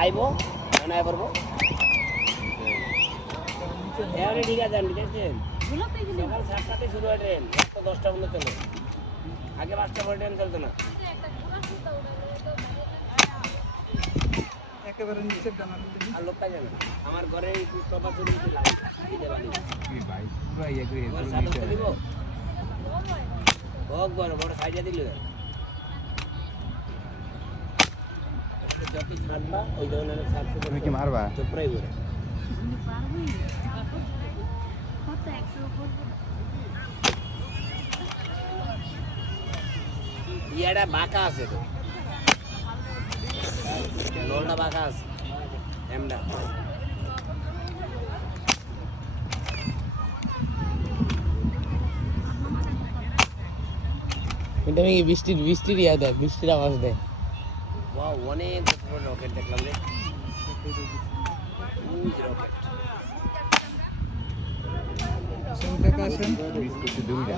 আইবো মানে আই পারবো এবারে ঠিক আছে ঠিক আছে সকাল 7টাতে শুরু হয় ট্রেন রাত 10টা পর্যন্ত চলে আগে 5টা পরে ট্রেন চলতো না একেবারে নিচে দাঁড়ানো আর লোক পাই না আমার ঘরে প্রপার চুরি দিলাম কি ভাই পুরো ইয়ে করে দিব হোক বড় বড় সাইজে দিল যত ছাড়বা ওই ধরনের সার্চ তুমি কি মারবা চোপড়াই বলে ইয়াটা বাঁকা আছে তো লোলটা বাঁকা আছে এমডা এটা কি বৃষ্টির ইয়া দেয় বৃষ্টির আওয়াজ দেয় ওয়াও অনেক বড় রকেট দেখলাম রে রকেট শুনতে পাচ্ছেন বিস্কুট দুইটা